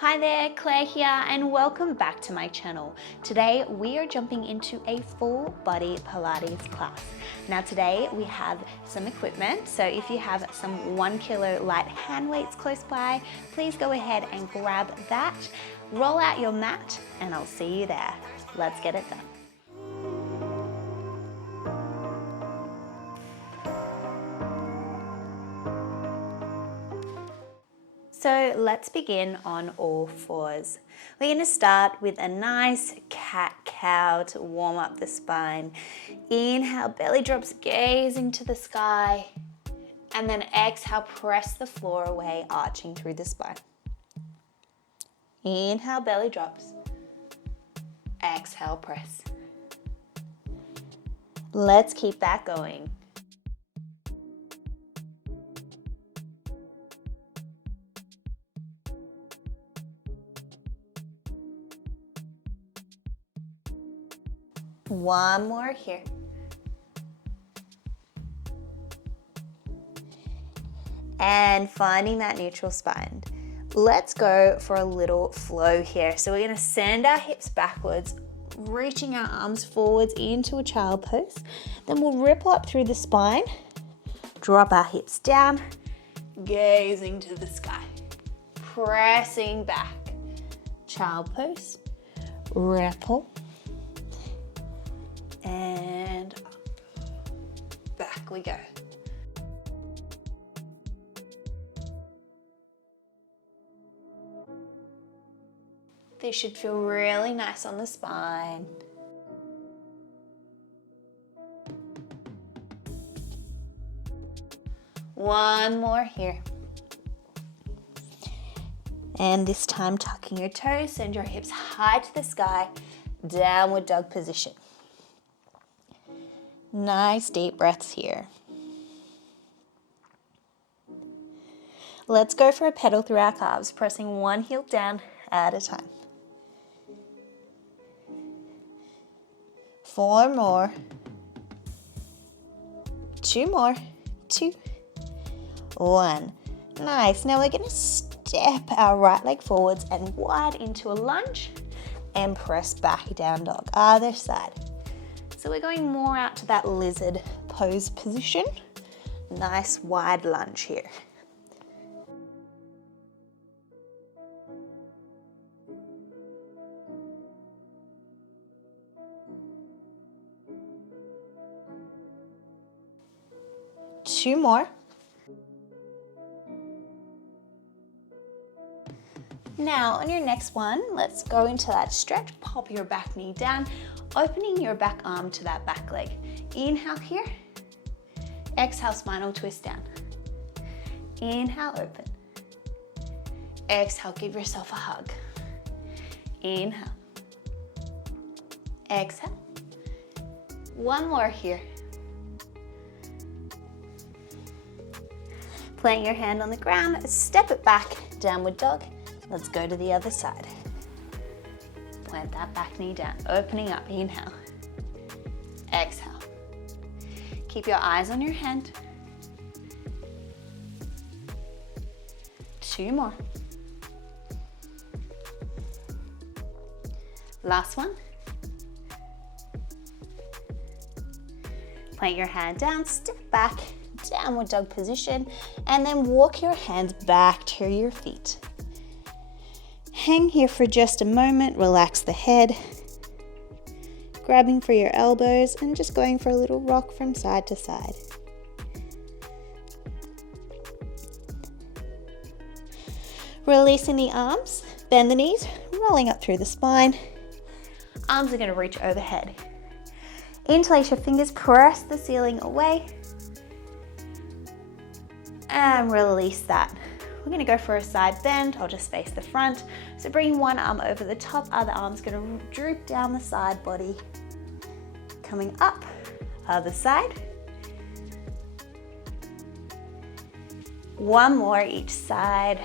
Hi there, Claire here, and welcome back to my channel. Today we are jumping into a full body Pilates class. Now today we have some equipment, so if you have some 1 kilo light hand weights close by, please go ahead and grab that, roll out your mat, and I'll see you there. Let's get it done. So let's begin on all fours. We're going to start with a nice cat-cow to warm up the spine. Inhale, belly drops, gaze into the sky. And then exhale, press the floor away, arching through the spine. Inhale, belly drops. Exhale, press. Let's keep that going. One more here. And finding that neutral spine. Let's go for a little flow here. So we're going to send our hips backwards, reaching our arms forwards into a child pose. Then we'll ripple up through the spine, drop our hips down, gazing to the sky, pressing back. Child pose, ripple, and up. Back we go. This should feel really nice on the spine. One more here. And this time tucking your toes, send your hips high to the sky, downward dog position. Nice deep breaths here. Let's go for a pedal through our calves, pressing one heel down at a time. 4 more. 2 more. 2. 1. Nice. Now we're going to step our right leg forwards and wide into a lunge and press back down dog. Other side. So we're going more out to that lizard pose position. Nice wide lunge here. Two more. Now on your next one, let's go into that stretch. Pop your back knee down, opening your back arm to that back leg. Inhale here. Exhale, spinal twist down. Inhale, open. Exhale, give yourself a hug. Inhale. Exhale. One more here. Plant your hand on the ground, step it back, downward dog. Let's go to the other side. Plant that back knee down, opening up, inhale. Exhale. Keep your eyes on your hand. 2 more. Last one. Plant your hand down, step back, downward dog position, and then walk your hands back to your feet. Hang here for just a moment, relax the head, grabbing for your elbows and just going for a little rock from side to side. Releasing the arms, bend the knees, rolling up through the spine. Arms are going to reach overhead. Interlace your fingers, press the ceiling away, and release that. We're going to go for a side bend. I'll just face the front. So bring one arm over the top, other arm's going to droop down the side body. Coming up, other side. One more each side.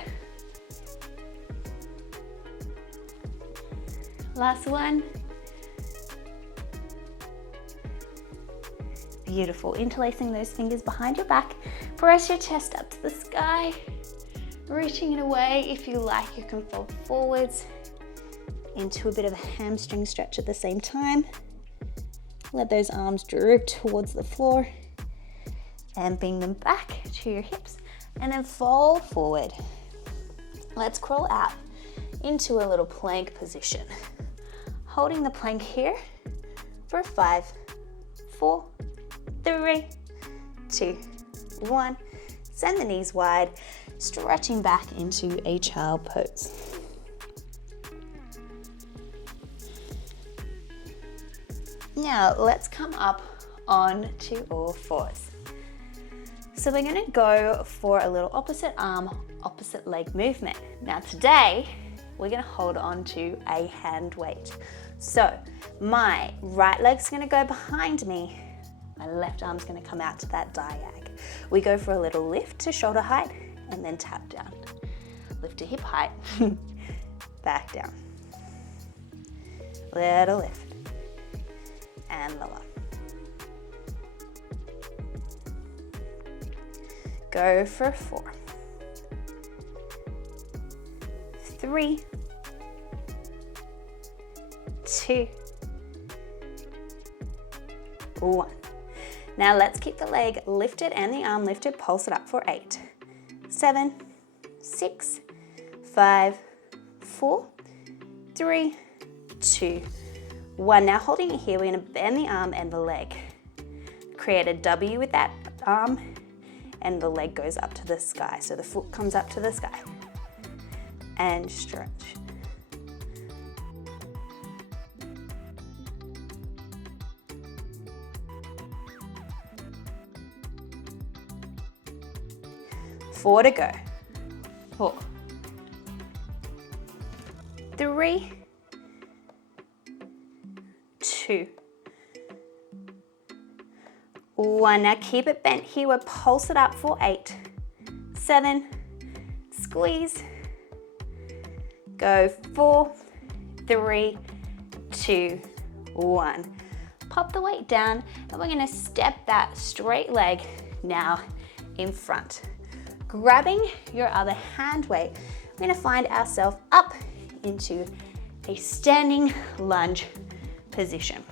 Last one. Beautiful. Interlacing those fingers behind your back. Press your chest up to the sky. Reaching it away. If you like, you can fold forwards into a bit of a hamstring stretch at the same time. Let those arms droop towards the floor and bring them back to your hips and then fold forward. Let's crawl out into a little plank position. Holding the plank here for 5, 4, 3, 2, 1. Send the knees wide, stretching back into a child pose. Now let's come up onto all fours. So we're going to go for a little opposite arm, opposite leg movement. Now today, we're going to hold on to a hand weight. So my right leg's going to go behind me. My left arm's going to come out to that diag. We go for a little lift to shoulder height and then tap down. Lift to hip height, back down. Little lift and lower. Go for 4, 3, 2, 1. Now let's keep the leg lifted and the arm lifted. Pulse it up for 8, 7, 6, 5, 4, 3, 2, 1. Now holding it here, we're going to bend the arm and the leg. Create a W with that arm and the leg goes up to the sky. So the foot comes up to the sky and stretch. Four to go. 4, 3, 2, 1. Now keep it bent here. We'll pulse it up for 8, 7, squeeze. Go 4, 3, 2, 1. Pop the weight down and we're going to step that straight leg now in front. Grabbing your other hand weight, we're going to find ourselves up into a standing lunge position.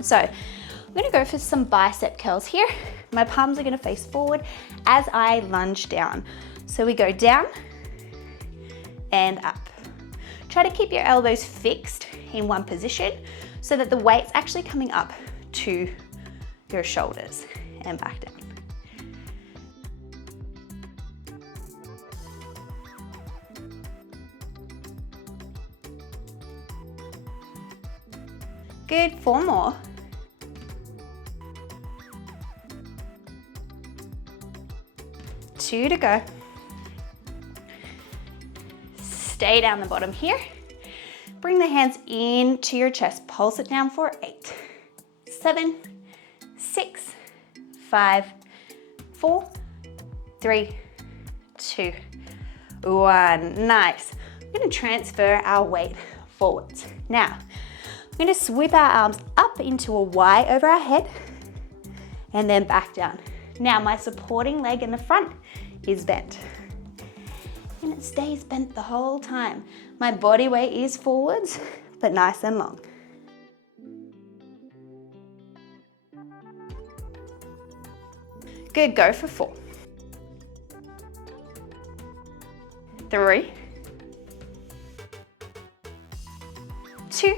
So I'm going to go for some bicep curls here. My palms are going to face forward as I lunge down. So we go down and up. Try to keep your elbows fixed in one position so that the weight's actually coming up to your shoulders and back down. Good, 4 more. Two to go. Stay down the bottom here. Bring the hands into your chest. Pulse it down for 8, 7, 6, 5, 4, 3, 2, 1. Nice. We're going to transfer our weight forwards. Now, we're going to sweep our arms up into a Y over our head and then back down. Now my supporting leg in the front is bent and it stays bent the whole time. My body weight is forwards, but nice and long. Good, go for 4, 3, 2.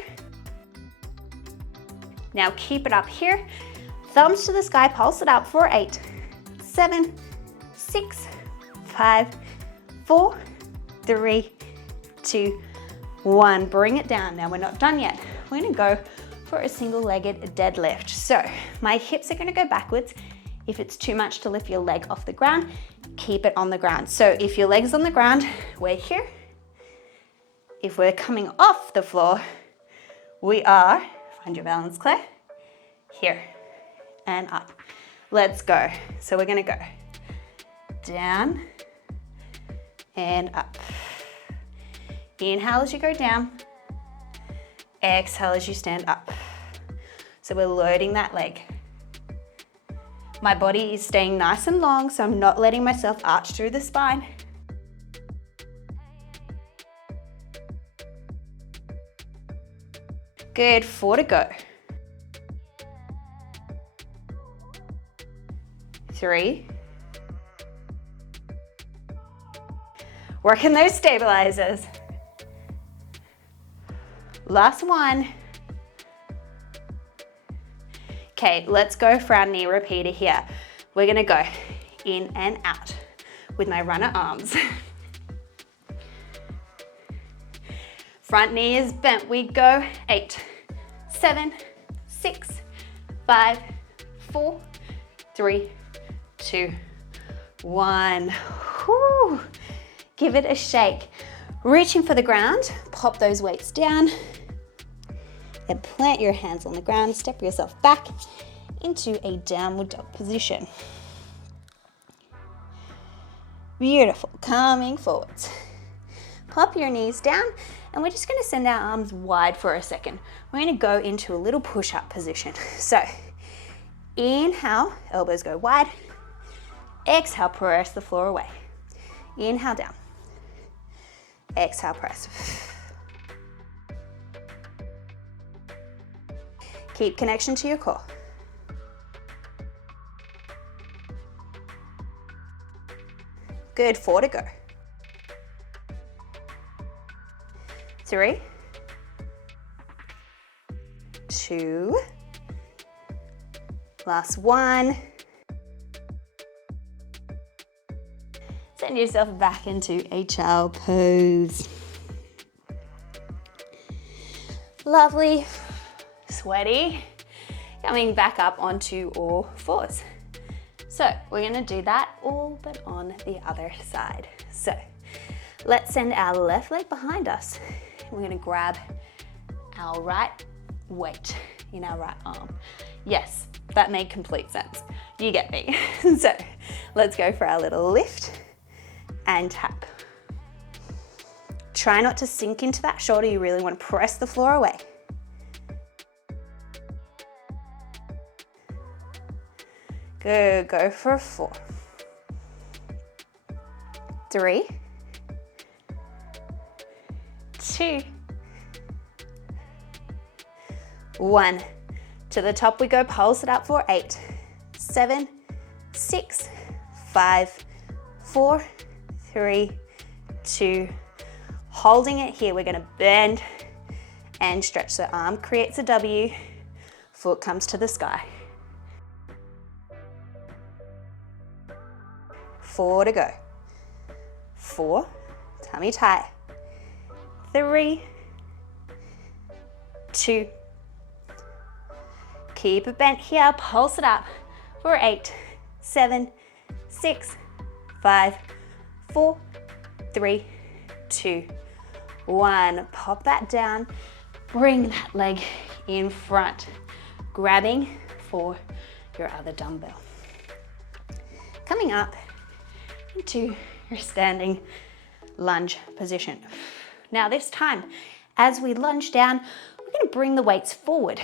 Now keep it up here. Thumbs to the sky, pulse it up for 8, 7, 6, 5, 4, 3, 2, 1. Bring it down. Now we're not done yet. We're going to go for a single-legged deadlift. So my hips are going to go backwards. If it's too much to lift your leg off the ground, keep it on the ground. So if your leg's on the ground, we're here. If we're coming off the floor, we are, find your balance, Claire, here and up. Let's go. So we're going to go down and up. Inhale as you go down. Exhale as you stand up. So we're loading that leg. My body is staying nice and long, so I'm not letting myself arch through the spine. Good, 4 to go. 3. Working those stabilizers. Last one. Okay, let's go for our knee repeater here. We're gonna go in and out with my runner arms. Front knee is bent. We go 8, 7, 6, 5, 4, 3, 2, 1. Whew. Give it a shake. Reaching for the ground, pop those weights down, and plant your hands on the ground, step yourself back into a downward dog position. Beautiful, coming forwards. Pop your knees down, and we're just gonna send our arms wide for a second. We're gonna go into a little push-up position. So, inhale, elbows go wide. Exhale, press the floor away. Inhale, down. Exhale, press. Keep connection to your core. Good, 4 to go. 3, 2, last 1. Send yourself back into a child pose. Lovely, sweaty. Coming back up onto all fours. So we're gonna do that all but on the other side. So let's send our left leg behind us. We're gonna grab our right weight in our right arm. Yes, that made complete sense. You get me. So let's go for our little lift and tap. Try not to sink into that shoulder. You really want to press the floor away. Good, go for 4, 3, 2, 1. To the top we go, pulse it up for 8, 7, 6, 5, 4, 3, 2. Holding it here, we're gonna bend and stretch. So arm creates a W, foot comes to the sky. 4 to go. 4, tummy tight. 3, 2. Keep it bent here, pulse it up for 8, 7, 6, 5, 4, 3, 2, 1. Pop that down, bring that leg in front, grabbing for your other dumbbell. Coming up into your standing lunge position. Now this time, as we lunge down, we're gonna bring the weights forward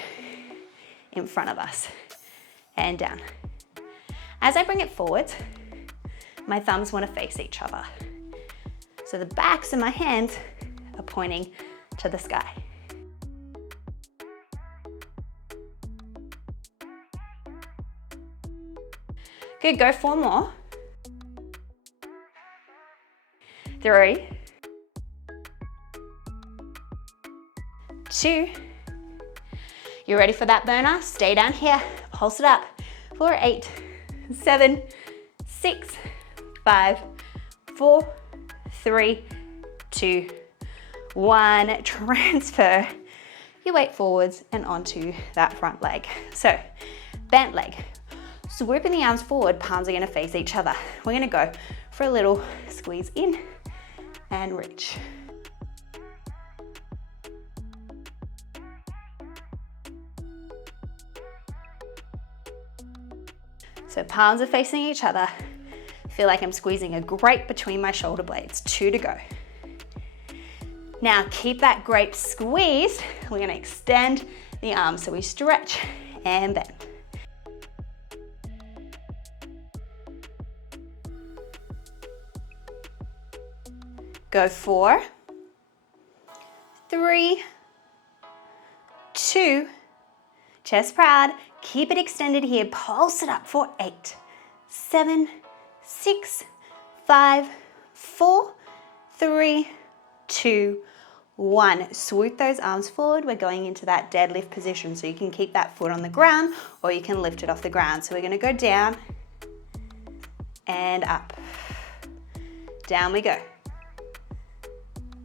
in front of us and down. As I bring it forward, my thumbs wanna face each other. So the backs of my hands are pointing to the sky. Good, go 4 more. 3, 2. You ready for that burner? Stay down here, pulse it up for 8, 7, 6, 5, 4, 3, 2, 1. Transfer your weight forwards and onto that front leg. So, bent leg. Swooping the arms forward, palms are gonna face each other. We're gonna go for a little squeeze in and reach. So palms are facing each other. Feel like I'm squeezing a grape between my shoulder blades. 2 to go. Now keep that grape squeezed. We're gonna extend the arms so we stretch and bend. Go 4, 3, 2, chest proud, keep it extended here, pulse it up for 8, 7, 6, 5, 4, 3, 2, 1. Swoop those arms forward. We're going into that deadlift position, so you can keep that foot on the ground or you can lift it off the ground. So we're going to go down and up. Down we go.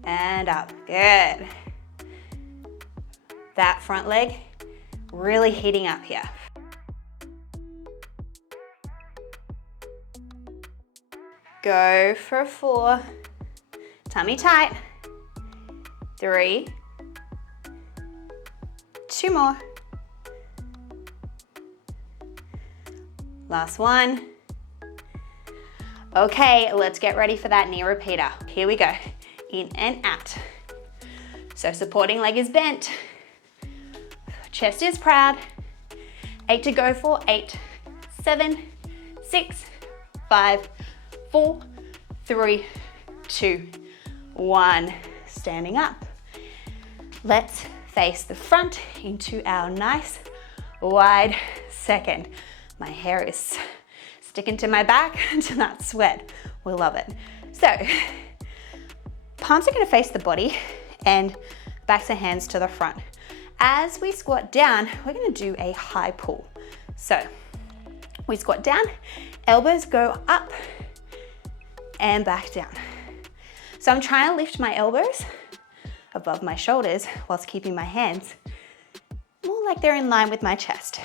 And up. Good. That front leg really heating up here. Go for 4. Tummy tight. 3. 2 more. Last one. Okay, let's get ready for that knee repeater. Here we go. In and out. So supporting leg is bent. Chest is proud. 8 to go for 8, 7, 6, 5, 4, 3, 2, 1. Standing up. Let's face the front into our nice wide second. My hair is sticking to my back to that sweat. We love it. So palms are going to face the body and backs of hands to the front. As we squat down, we're going to do a high pull. So we squat down, elbows go up and back down. So I'm trying to lift my elbows above my shoulders whilst keeping my hands more like they're in line with my chest.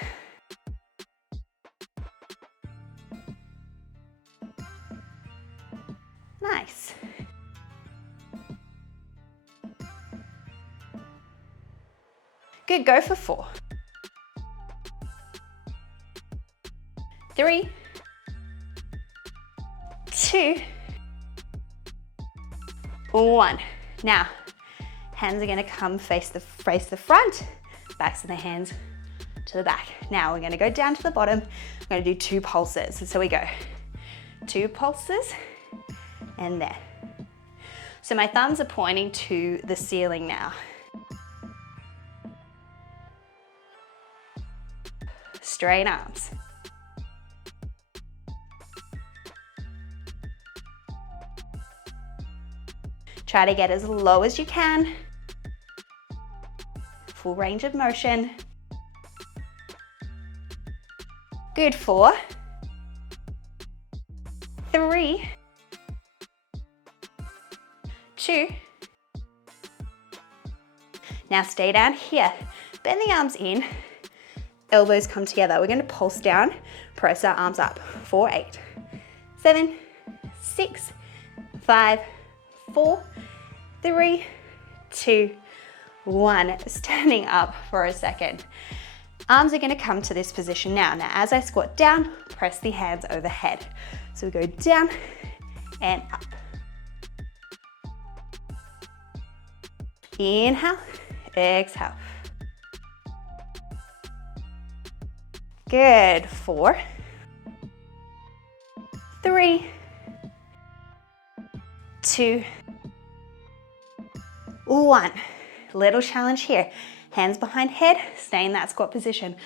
Nice. Good, go for 4. 3, 2, 1. Now, hands are going to come face the front, backs of the hands to the back. Now we're going to go down to the bottom. We're going to do 2 pulses. So we go 2 pulses and there. So my thumbs are pointing to the ceiling now. Straight arms. Try to get as low as you can. Full range of motion. Good. 4, 3, 2. Now stay down here. Bend the arms in. Elbows come together. We're going to pulse down, press our arms up. 4, 8, 7, 6, 5, 4, 3, 2, 1. Standing up for a second. Arms are going to come to this position now. Now, as I squat down, press the hands overhead. So we go down and up. Inhale, exhale. Good. 4, 3, 2, 1. Little challenge here. Hands behind head, stay in that squat position.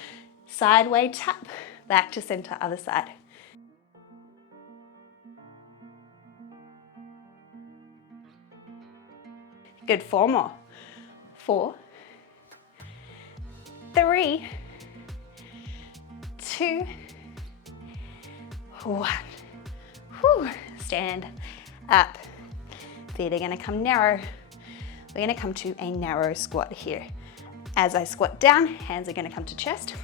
Sideways tap, back to center, other side. Good. 4 more. 4, 3, 2, 1. Whew. Stand up. Feet are going to come narrow. We're going to come to a narrow squat here. As I squat down, hands are going to come to chest.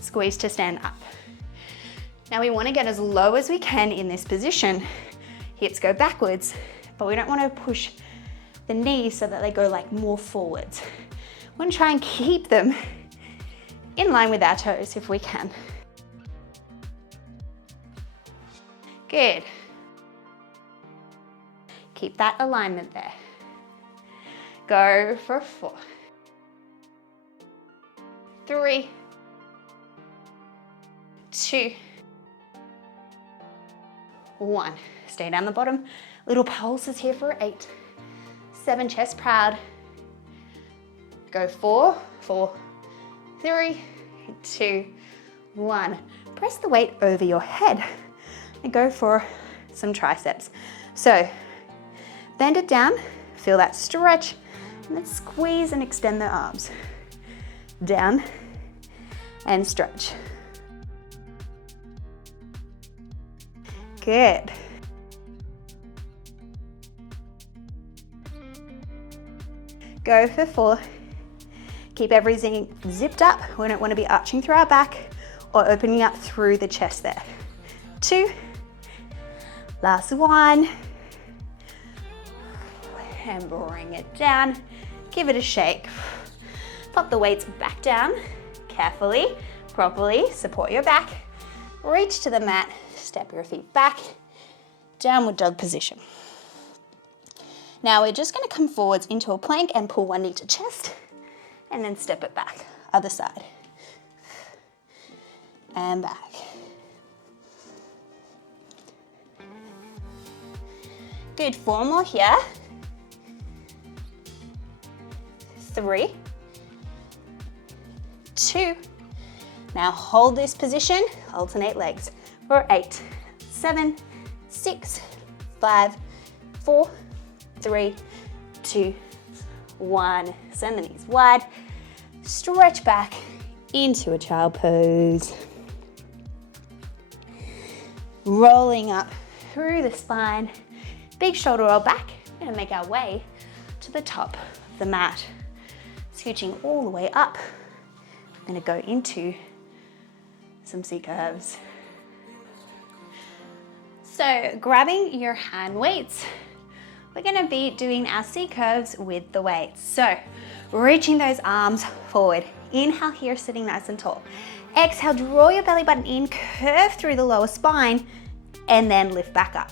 Squeeze to stand up. Now we want to get as low as we can in this position. Hips go backwards, but we don't want to push the knees so that they go like more forwards. We want to try and keep them in line with our toes if we can. Good. Keep that alignment there. Go for 4, 3, 2, 1. Stay down the bottom. Little pulses here for 8, 7, chest proud. Go 4, 4, 3, 2, 1. Press the weight over your head and go for some triceps. So bend it down, feel that stretch, and then squeeze and extend the arms. Down and stretch. Good. Go for 4. Keep everything zipped up. We don't want to be arching through our back or opening up through the chest there. 2. Last 1. And bring it down. Give it a shake. Pop the weights back down. Carefully, properly, support your back. Reach to the mat, step your feet back. Downward dog position. Now we're just going to come forwards into a plank and pull one knee to chest and then step it back. Other side. And back. Good, 4 more here. 3, 2. Now hold this position, alternate legs for 8, 7, 6, 5, 4, 3, 2, 1. Send the knees wide. Stretch back into a child pose. Rolling up through the spine. Big shoulder roll back. We're gonna make our way to the top of the mat. Scooching all the way up. We're gonna go into some C curves. So grabbing your hand weights, we're gonna be doing our C curves with the weights. So reaching those arms forward. Inhale here, sitting nice and tall. Exhale, draw your belly button in, curve through the lower spine, and then lift back up.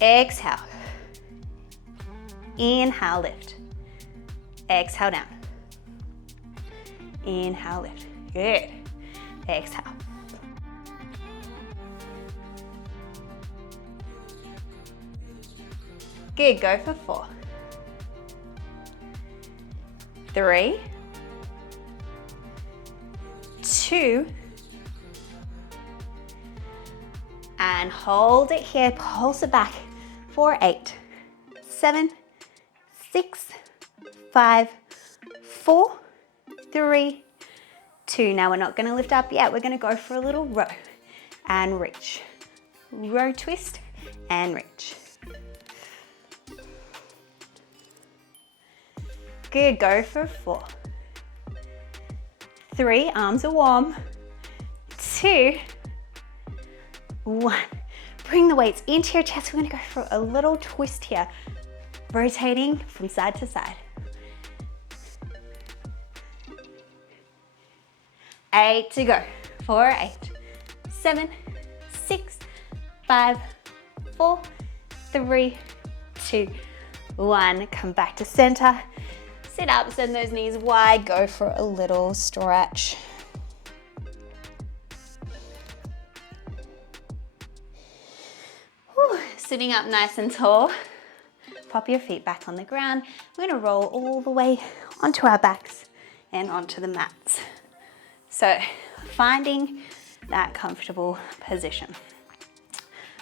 Exhale. Inhale, lift. Exhale, down. Inhale, lift. Good. Exhale. Good, go for 4. 3, 2, and hold it here, pulse it back for 8, 7, 6, 5, 4, 3, 2. Now we're not going to lift up yet, we're going to go for a little row and reach. Row, twist, and reach. Good, go for 4. 3, arms are warm. 2, 1. Bring the weights into your chest. We're gonna go for a little twist here, rotating from side to side. 8 to go. 4, 8, 7, 6, 5, 4, 3, 2, 1. Come back to center. Sit up, send those knees wide, go for a little stretch. Whew. Sitting up nice and tall. Pop your feet back on the ground. We're gonna roll all the way onto our backs and onto the mats. So, finding that comfortable position.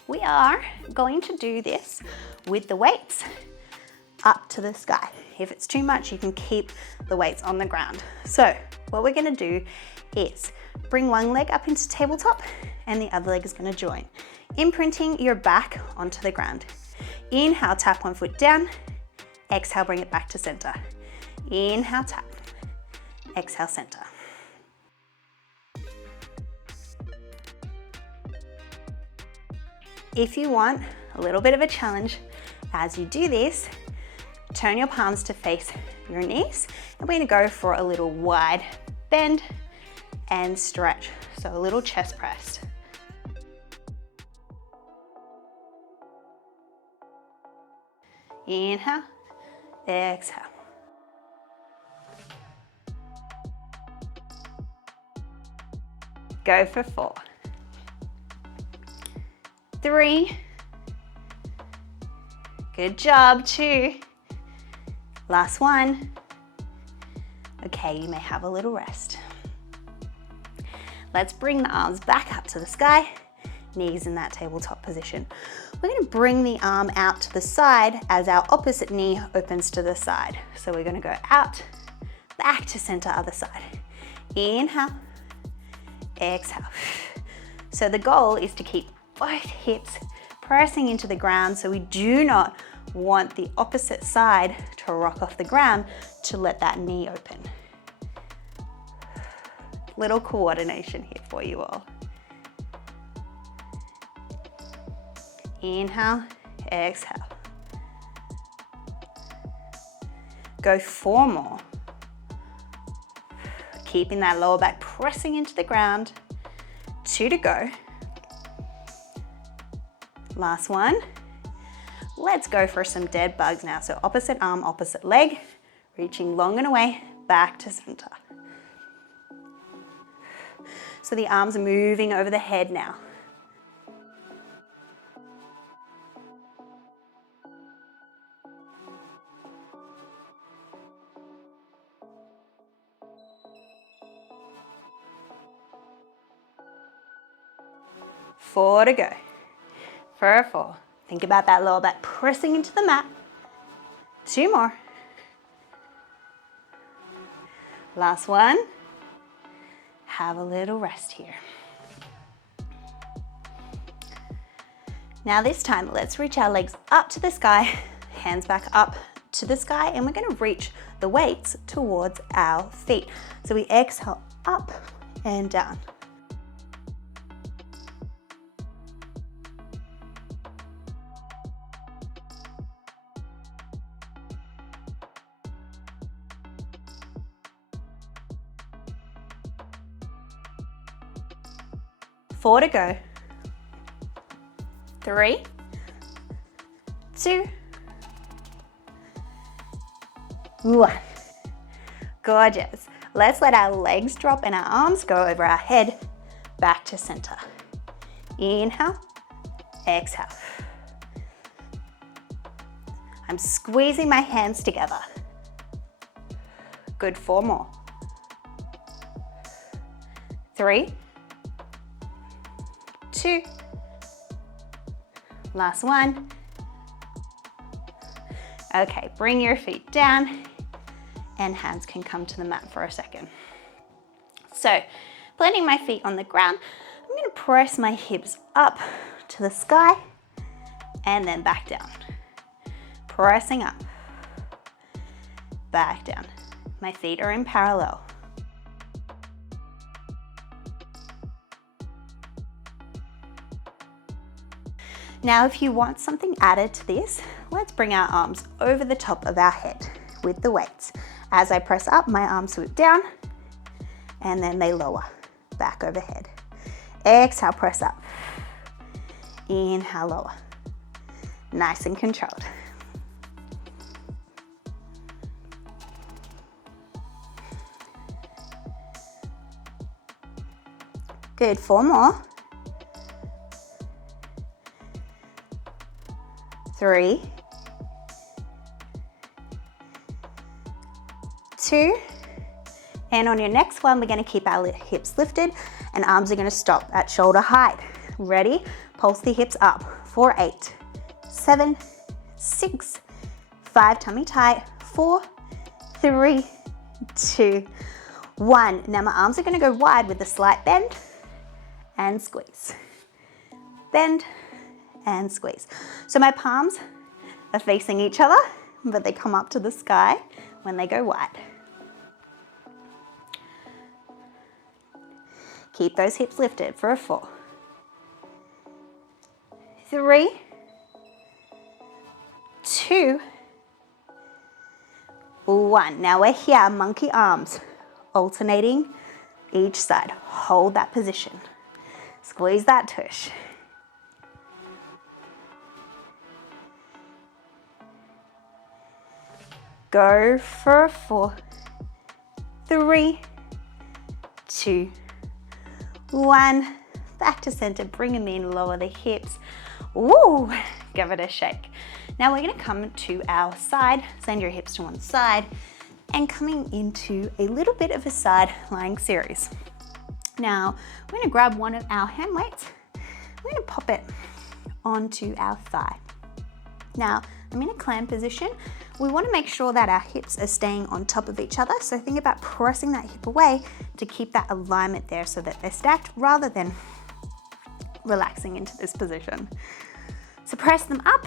We are going to do this with the weights up to the sky. If it's too much, you can keep the weights on the ground. So what we're gonna do is bring one leg up into tabletop and the other leg is gonna join, imprinting your back onto the ground. Inhale, tap one foot down. Exhale, bring it back to center. Inhale, tap. Exhale, center. If you want a little bit of a challenge as you do this, turn your palms to face your knees, and we're gonna go for a little wide bend and stretch. So a little chest press. Inhale, exhale. Go for 4. 3. Good job, 2. Last 1. Okay, you may have a little rest. Let's bring the arms back up to the sky, knees in that tabletop position. We're going to bring the arm out to the side as our opposite knee opens to the side. So we're going to go out, back to center, other side. Inhale, exhale. So the goal is to keep both hips pressing into the ground, so we do not want the opposite side to rock off the ground to let that knee open. Little coordination here for you all. Inhale, exhale. Go 4 more. Keeping that lower back pressing into the ground. 2 to go. Last one. Let's go for some dead bugs now. So opposite arm, opposite leg, reaching long and away, back to center. So the arms are moving over the head now. Four to go. For 4. Think about that lower back pressing into the mat. 2 more. Last one. Have a little rest here. Now this time, let's reach our legs up to the sky, hands back up to the sky, and we're going to reach the weights towards our feet. So we exhale up and down. Four to go. 3, 2, 1. Gorgeous. Let's let our legs drop and our arms go over our head, back to center. Inhale, exhale. I'm squeezing my hands together. Good, 4 more. 3, 2, last one. Okay, bring your feet down and hands can come to the mat for a second. So, planting my feet on the ground, I'm going to press my hips up to the sky and then back down. Pressing up, back down. My feet are in parallel. Now, if you want something added to this, let's bring our arms over the top of our head with the weights. As I press up, my arms swoop down and then they lower back overhead. Exhale, press up. Inhale, lower. Nice and controlled. Good, 4 more. 3, 2, and on your next one, we're going to keep our hips lifted and arms are going to stop at shoulder height. Ready? Pulse the hips up. 4, 8, 7, 6, 5, tummy tight. 4, 3, 2, 1. Now my arms are going to go wide with a slight bend and squeeze. Bend and squeeze. So my palms are facing each other, but they come up to the sky when they go wide. Keep those hips lifted for a 4, 3, 2, 1. Now we're here, monkey arms, alternating each side. Hold that position. Squeeze that tush. Go for a 4, 3, 2, 1. Back to center, bring them in, lower the hips. Woo! Give it a shake. Now we're gonna come to our side, send your hips to one side, and coming into a little bit of a side lying series. Now, we're gonna grab one of our hand weights. We're gonna pop it onto our thigh. Now, I'm in a clam position. We wanna make sure that our hips are staying on top of each other. So think about pressing that hip away to keep that alignment there so that they're stacked rather than relaxing into this position. So press them up,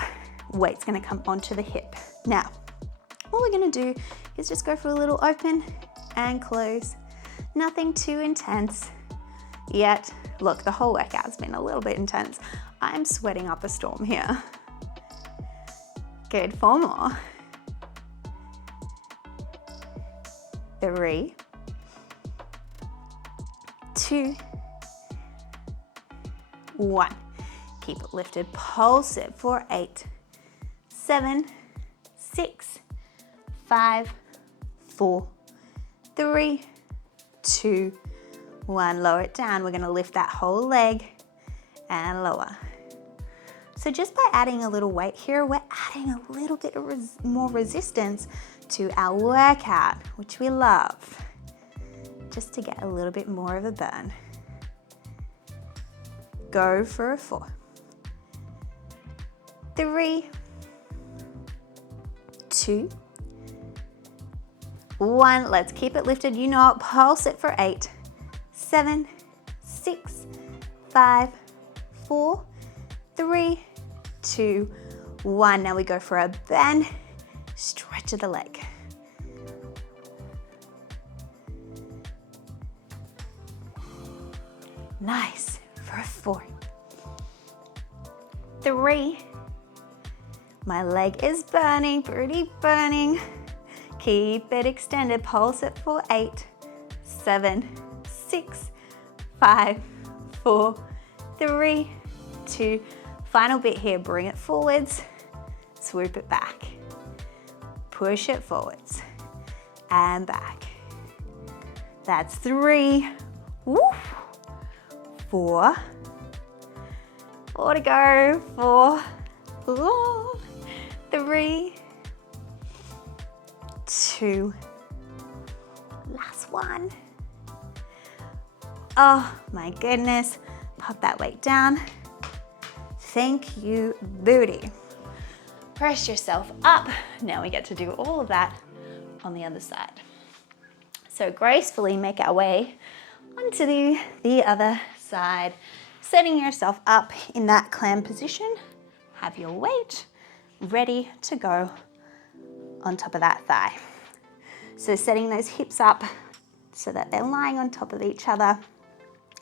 weight's gonna come onto the hip. Now, what we're gonna do is just go for a little open and close. Nothing too intense yet. Look, the whole workout's been a little bit intense. I'm sweating up a storm here. Good, 4 more. 3, 2, 1. Keep it lifted, pulse it for 8, 7, 6, 5, 4, 3, 2, 1. Lower it down. We're gonna lift that whole leg and lower. So just by adding a little weight here, we're adding a little bit of more resistance to our workout, which we love, just to get a little bit more of a burn. Go for a 4, 3, 2, 1. Let's keep it lifted. You know it. Pulse it for 8, 7, 6, 5, 4, 3, 2, 1. Now we go for a bend, stretch of the leg. Nice. For a 4, 3. My leg is burning, pretty burning. Keep it extended, pulse it for 8, 7, 6, 5, 4, 3, 2. Final bit here, bring it forwards, swoop it back. Push it forwards and back. That's 3. Woo. 4. 4 to go. 4. Ooh. 3, 2. Last one. Oh my goodness. Pop that weight down. Thank you, booty. Press yourself up. Now we get to do all of that on the other side. So gracefully make our way onto the other side, setting yourself up in that clam position. Have your weight ready to go on top of that thigh. So setting those hips up so that they're lying on top of each other.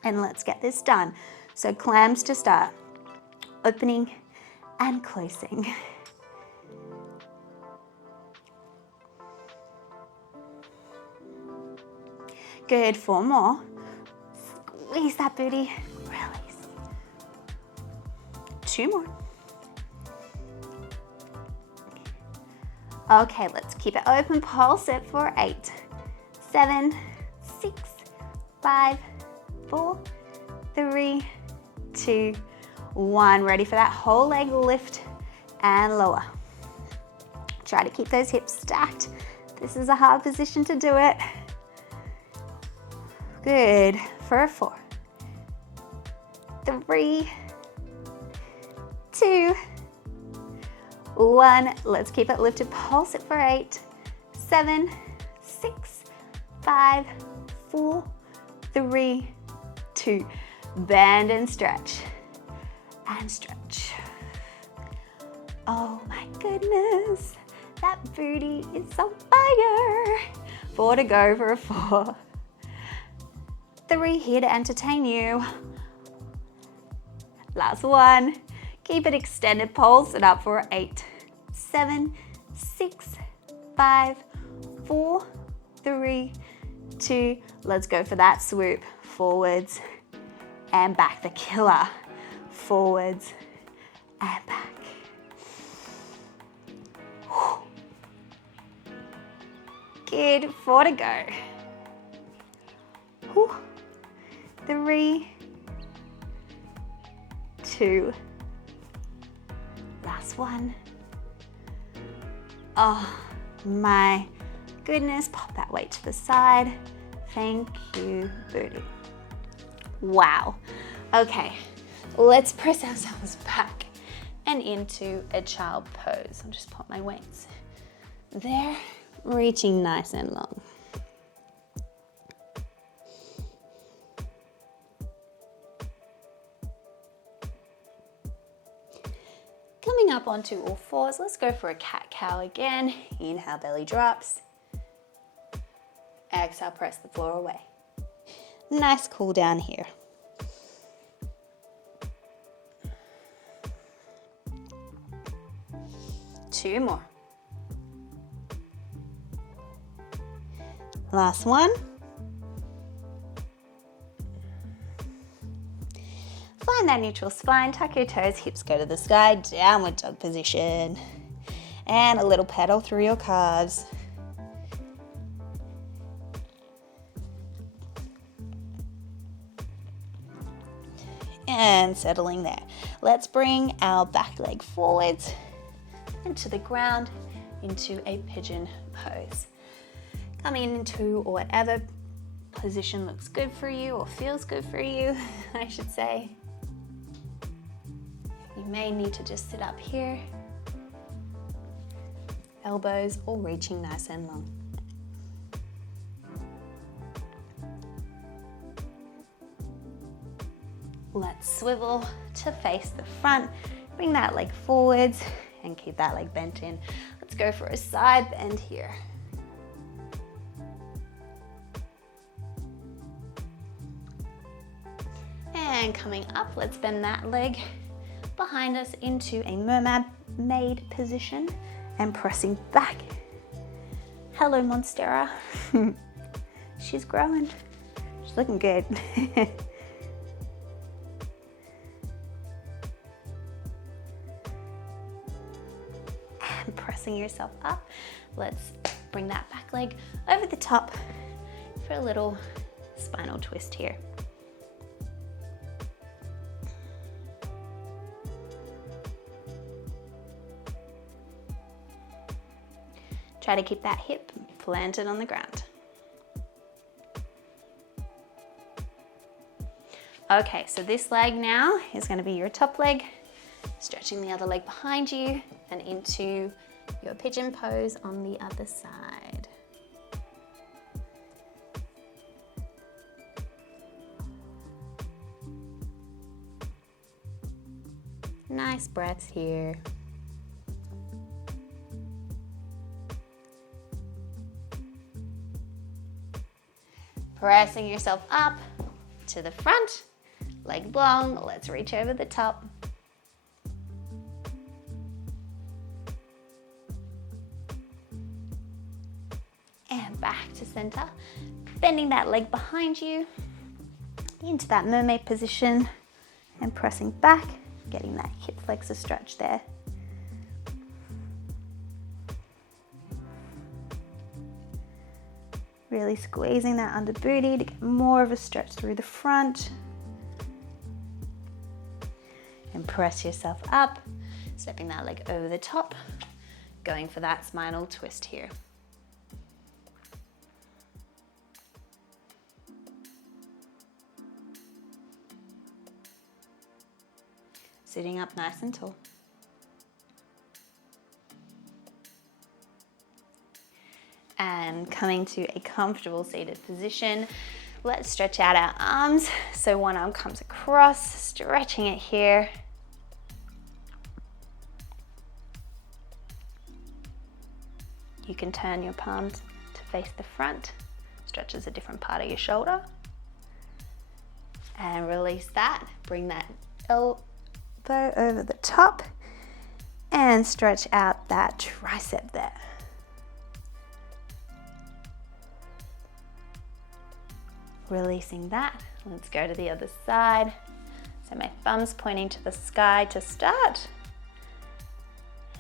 And let's get this done. So clams to start. Opening and closing. Good, 4 more. Squeeze that booty, release. 2 more. Okay, let's keep it open, pulse it for 8, 7, 6, 5, 4, 3, 2, 1. Ready for that whole leg lift and lower. Try to keep those hips stacked. This is a hard position to do it. Good, for a 4, 3, 2, 1. Let's keep it lifted, pulse it for 8, 7, 6, 5, 4, 3, 2. Bend and stretch. And stretch. Oh my goodness, that booty is on fire. 4 to go for a 4. 3 here to entertain you. Last one. Keep it extended, pulse it up for 8, 7, 6, 5, 4, 3, 2. Let's go for that swoop. Forwards and back. The killer. Forwards and back. Good, 4 to go. 3, 2. Last one. Oh my goodness. Pop that weight to the side. Thank you, booty. Wow. Okay, let's press ourselves back and into a child pose. I'll just pop my weights there, reaching nice and long. Coming up onto all fours, let's go for a cat-cow again. Inhale, belly drops. Exhale, press the floor away. Nice cool down here. Two more. Last one. Find that neutral spine, tuck your toes, hips go to the sky, downward dog position. And a little pedal through your calves. And settling there. Let's bring our back leg forwards into the ground, into a pigeon pose. Coming into whatever position looks good for you or feels good for you, I should say. You may need to just sit up here, elbows all reaching nice and long. Let's swivel to face the front, bring that leg forwards and keep that leg bent in. Let's go for a side bend here. And coming up, let's bend that leg behind us into a mermaid position and pressing back. Hello, Monstera. She's growing. She's looking good. And pressing yourself up. Let's bring that back leg over the top for a little spinal twist here. Try to keep that hip planted on the ground. Okay, so this leg now is going to be your top leg, stretching the other leg behind you and into your pigeon pose on the other side. Nice breaths here. Pressing yourself up to the front, leg long, let's reach over the top. And back to center, bending that leg behind you into that mermaid position and pressing back, getting that hip flexor stretch there. Really squeezing that under booty to get more of a stretch through the front. And press yourself up, stepping that leg over the top, going for that spinal twist here. Sitting up nice and tall. And coming to a comfortable seated position. Let's stretch out our arms. So one arm comes across, stretching it here. You can turn your palms to face the front, stretches a different part of your shoulder. And release that, bring that elbow over the top and stretch out that tricep there. Releasing that, let's go to the other side. So my thumb's pointing to the sky to start.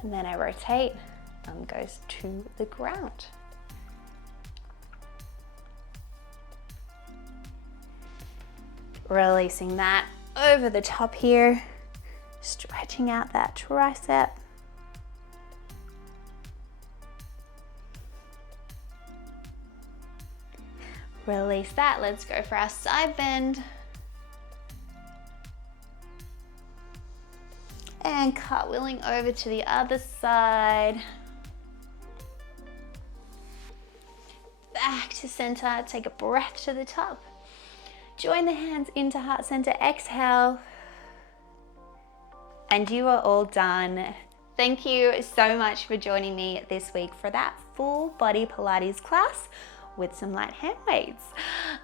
And then I rotate, thumb goes to the ground. Releasing that over the top here, stretching out that tricep. Release that. Let's go for our side bend. And cartwheeling over to the other side. Back to center. Take a breath to the top. Join the hands into heart center. Exhale. And you are all done. Thank you so much for joining me this week for that full body Pilates class with some light hand weights.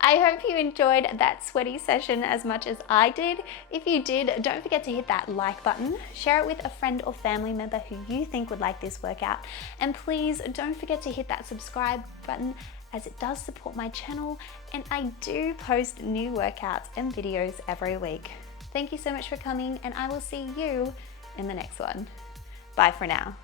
I hope you enjoyed that sweaty session as much as I did. If you did, don't forget to hit that like button, share it with a friend or family member who you think would like this workout, and please don't forget to hit that subscribe button as it does support my channel, and I do post new workouts and videos every week. Thank you so much for coming, and I will see you in the next one. Bye for now.